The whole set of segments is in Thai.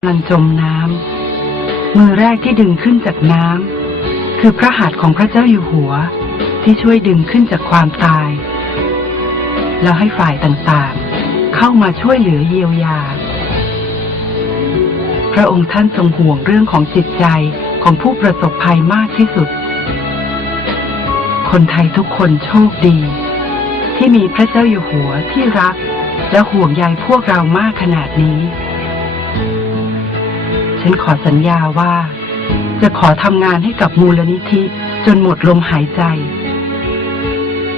กำลังจมน้ำ มือแรกที่ดึงขึ้นจากน้ำ คือพระหัตถ์ของพระเจ้าอยู่หัว ที่ช่วยดึงขึ้นจากความตาย แล้วให้ฝ่ายต่างๆ เข้ามาช่วยเหลือเยียวยา พระองค์ท่านทรงห่วงเรื่องของจิตใจของผู้ประสบภัยมากที่สุด คนไทยทุกคนโชคดี ที่มีพระเจ้าอยู่หัวที่รัก และห่วงใยพวกเรามากขนาดนี้ ฉันขอสัญญาว่า จะขอทำงานให้กับมูลนิธิ จนหมดลมหายใจ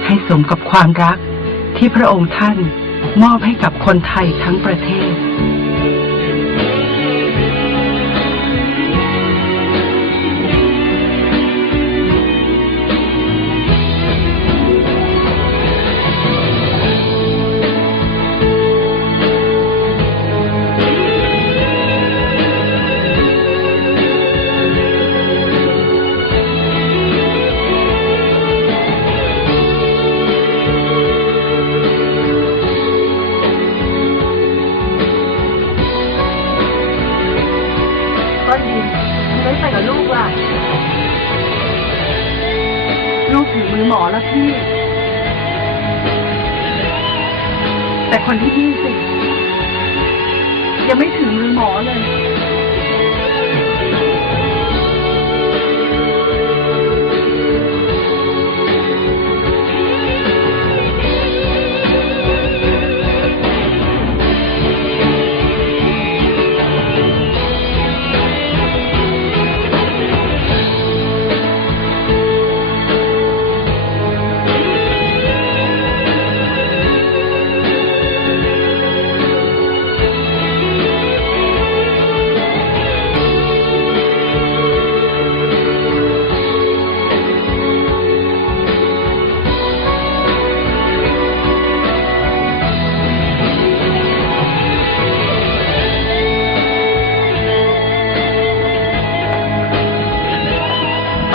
ให้สมกับความรักที่พระองค์ท่านมอบให้กับคนไทยทั้งประเทศ ลูกถึงมือหมอแล้วพี่ แต่คนที่พี่สิยังไม่ถึงมือหมอเลย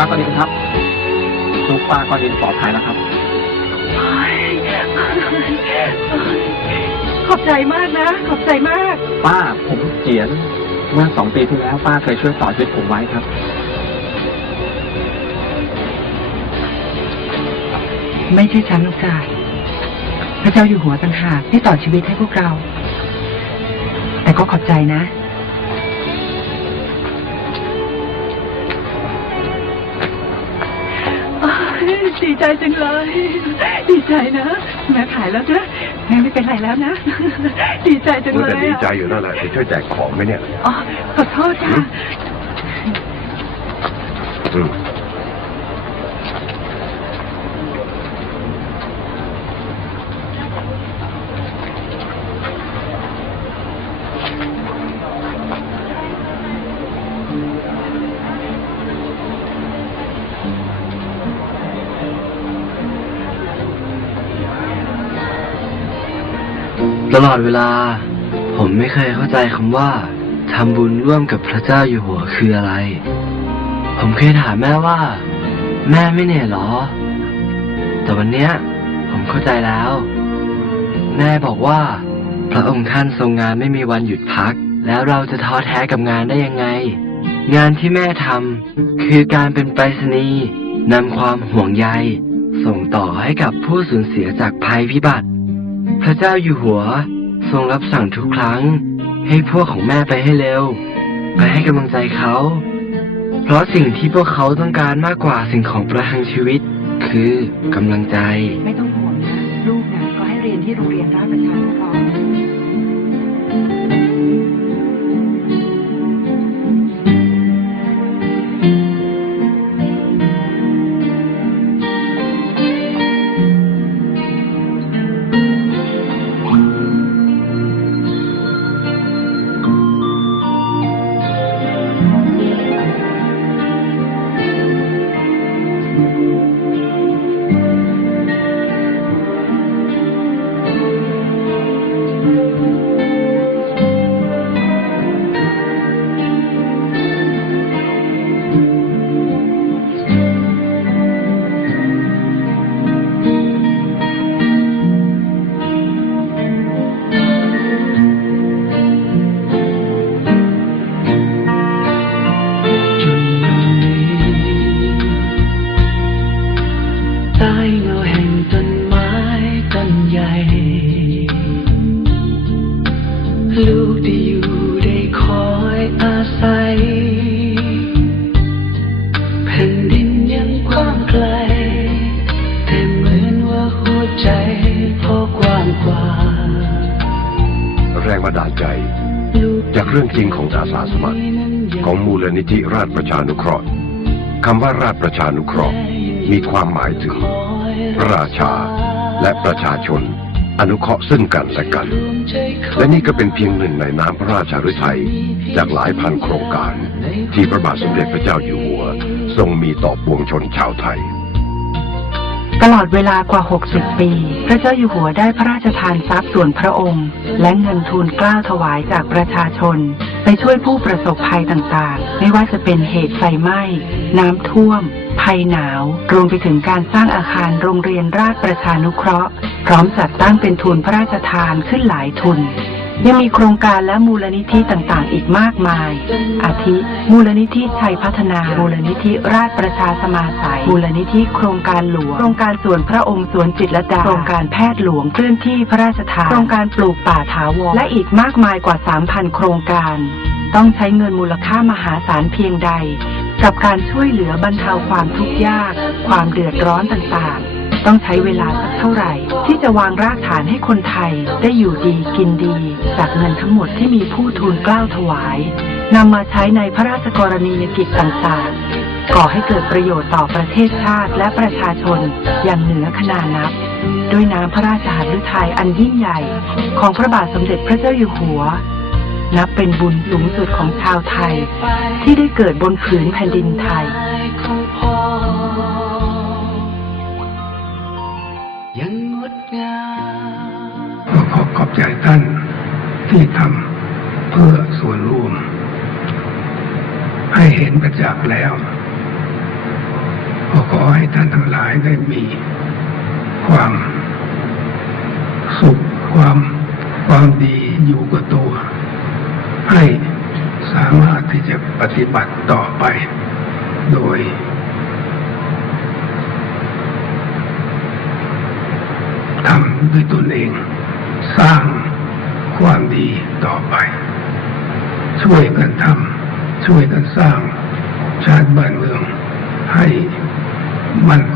ป้ากอดินครับลูกป้ากอดินปลอดภัยแล้วครับ ขอบใจมากนะ ขอบใจมาก ป้าผมเขียนเมื่อสองปีที่แล้วป้าเคยช่วยต่อชีวิตผมไว้ครับ ไม่ใช่ฉันหรอกจ้ะพระเจ้าอยู่หัวต่างหากที่ต่อชีวิตให้พวกเรา แต่ก็ขอบใจนะ ดีใจจังเลย ดีใจนะ แม่ถ่ายแล้วนะแม่ไม่เป็นไรแล้วนะ ดีใจจังมัวเลแต่ยดีอะใจอยู่นั่นแหละจะช่วยแจกของไหมเนี่ย อ๋อขอโทษค่ะอืม ตลอดเวลา ผมไม่เคยเข้าใจคำว่าทำบุญร่วมกับพระเจ้าอยู่หัวคืออะไร ผมเคยถามแม่ว่า แม่ไม่เหนื่อยหรอ แต่วันเนี้ย ผมเข้าใจแล้ว แม่บอกว่า พระองค์ท่านทรงงานไม่มีวันหยุดพัก แล้วเราจะท้อแท้กับงานได้ยังไง งานที่แม่ทำคือการเป็นไปรษณีย์นำความห่วงใย ส่งต่อให้กับผู้สูญเสียจากภัยพิบัติ พระเจ้าอยู่หัว ทรงรับสั่งทุกครั้ง ให้พวกของแม่ไปให้เร็ว ไปให้กำลังใจเขา เพราะสิ่งที่พวกเขาต้องการมากกว่าสิ่งของประทังชีวิต คือกำลังใจ ไม่ต้องห่วงนะ ลูกนะก็ให้เรียนที่โรงเรียนราชประชานุเคราะห์ แรงบัดใจ จากเรื่องจริงของอาสาสมัคร ของมูลนิธิราชประชานุเคราะห์คำว่าราชประชานุเคราะห์มีความหมายถึง ราชาและประชาชน อนุเคราะห์ซึ่งกันและกัน และนี่ก็เป็นเพียงหนึ่งในน้ำพระราชาฤทัยจากหลายพันโครงการ ที่พระบาทสมเด็จพระเจ้าอยู่หัว ทรงมีต่อปวงชนชาวไทย ตลอดเวลากว่า 60 ปี พระเจ้าอยู่หัวได้พระราชทานทรัพย์ส่วนพระองค์ และเงินทุนกล้าถวายจากประชาชน ไปช่วยผู้ประสบภัยต่างๆ ไม่ว่าจะเป็นเหตุไฟไหม้ น้ำท่วม ภัยหนาว รวมไปถึงการสร้างอาคารโรงเรียนราชประชานุเคราะห์ พร้อมจัดตั้งเป็นทุนพระราชทานขึ้นหลายทุน ยังมีโครงการและมูลนิธิต่างๆ อีกมากมาย อาทิ มูลนิธิชัยพัฒนา มูลนิธิราชประชาสมาสัยมูลนิธิโครงการหลวง โครงการสวนพระองค์สวนจิตรดา โครงการแพทย์หลวงเคลื่อนที่พระราชทาน โครงการปลูกป่าถาวร และอีกมากมายกว่า 3,000 โครงการ ต้องใช้เงินมูลค่ามหาศาลเพียงใด กับการช่วยเหลือบรรเทาความทุกข์ยาก ความเดือดร้อนต่างๆ ต้องใช้เวลาสักเท่าไหร่ ที่จะวางรากฐานให้คนไทยได้อยู่ดีกินดี จากเงินทั้งหมดที่มีผู้ทูลกล้าวถวายนำมาใช้ในพระราชกรณียกิจต่างๆ ก่อให้เกิดประโยชน์ต่อประเทศชาติและประชาชนอย่างเหนือขนานับด้วยน้ำพระราชหฤทัยอันยิ่งใหญ่ ของพระบาทสมเด็จพระเจ้าอยู่หัว นับเป็นบุญสูงสุดของชาวไทย ที่ได้เกิดบนผืนแผ่นดินไทย ยังงดงามขอขอบใจท่านที่ทำเพื่อส่วนรวม ให้เห็นประจักษ์แล้วก็ขอให้ท่านทั้งหลายได้มีความสุขความความดีอยู่กับตัว ให้สามารถที่จะปฏิบัติต่อไป โดย ทำด้วยตนเอง สร้างความดีต่อไป ช่วยกันทำช่วยกันสร้างชาติบ้านเมืองให้มั่นค